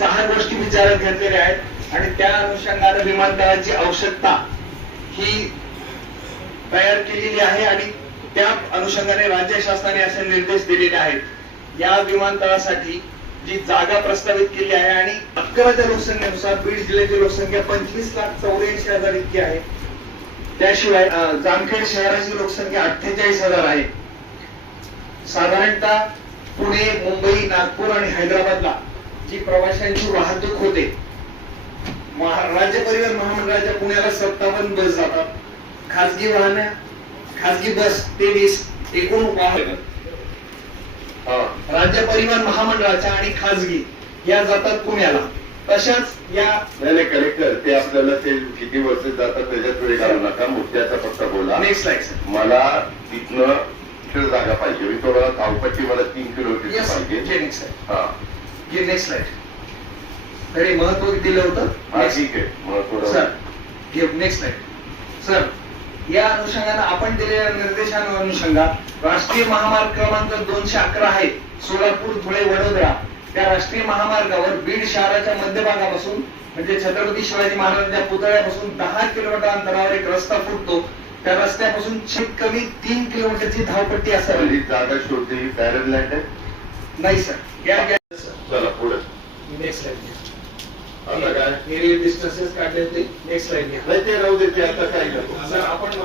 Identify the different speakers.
Speaker 1: सहा गोष्टी विचारात घेतलेल्या आहेत आणि त्या अनुषंगाने विमानतळाची आवश्यकता ही तयार केलेली आहे आणि त्या अनुषंगाने राज्य शासनाने असे निर्देश दिलेले आहेत. या विमानतळासाठी जी जागा प्रस्तावित केली आहे आणि अकराच्या लोकसंख्येनुसार बीड जिल्ह्याची लोकसंख्या पंचवीस लाख चौऱ्याऐंशी हजार इतकी आहे. त्याशिवाय जामखेड शहराची लोकसंख्या अठ्ठेचाळीस हजार आहे. साधारणतः पुणे मुंबई नागपूर आणि हैदराबादला जी प्रवाशांची वाहतूक होते. राज्य परिवहन महामंडळाच्या पुण्याला सत्तावन्न बस जातात. खासगी वाहन खासगी बस तेवीस एकूण वाहन. राज्य परिवहन महामंडळाच्या आणि खासगी या जातात पुण्याला. तशाच या
Speaker 2: नाही कलेक्टर ते आपल्याला ते किती वर्ष जातात त्याच्यात वेळ घालू नका मुद्द्याचा फक्त बोला.
Speaker 1: नेक्स्ट स्लाइड
Speaker 2: मला तिथनं तिथं जागा पाहिजे. मी तुम्हाला धावपट्टी मला तीन किलोमीटर पाहिजे. हा.
Speaker 1: हे नेक्स्ट स्लाइड तरी महत्त्व दिलं होतं.
Speaker 2: ठीक आहे.
Speaker 1: सर नेक्स्ट स्लाइड सर या अनुषंगाने आपण दिलेल्या निर्देशानुसार राष्ट्रीय महामार्ग क्रमांक दोनशे अकरा आहे सोलापूर धुळे वडोदरा. त्या राष्ट्रीय महामार्गावर बीड शहराच्या मध्यभागापासून म्हणजे छत्रपती शिवाजी महाराजांच्या पुतळ्यापासून दहा किलोमीटर अंतरावर एक रस्ता फुटतो. त्या रस्त्यापासून कमी तीन किलोमीटरची धावपट्टी असावी.
Speaker 2: पहिली जागा शोधली पॅरलँड आहे.
Speaker 1: नाही सर या या. सर
Speaker 2: चला पुढे.
Speaker 1: नेक्स्ट स्लाइड
Speaker 2: आता काय?
Speaker 1: एरिया डिस्टन्सेस काढले होते नेक्स्ट स्लाइड घ्या.
Speaker 2: नाही ते राहू दे ते आता काय
Speaker 1: सर आपण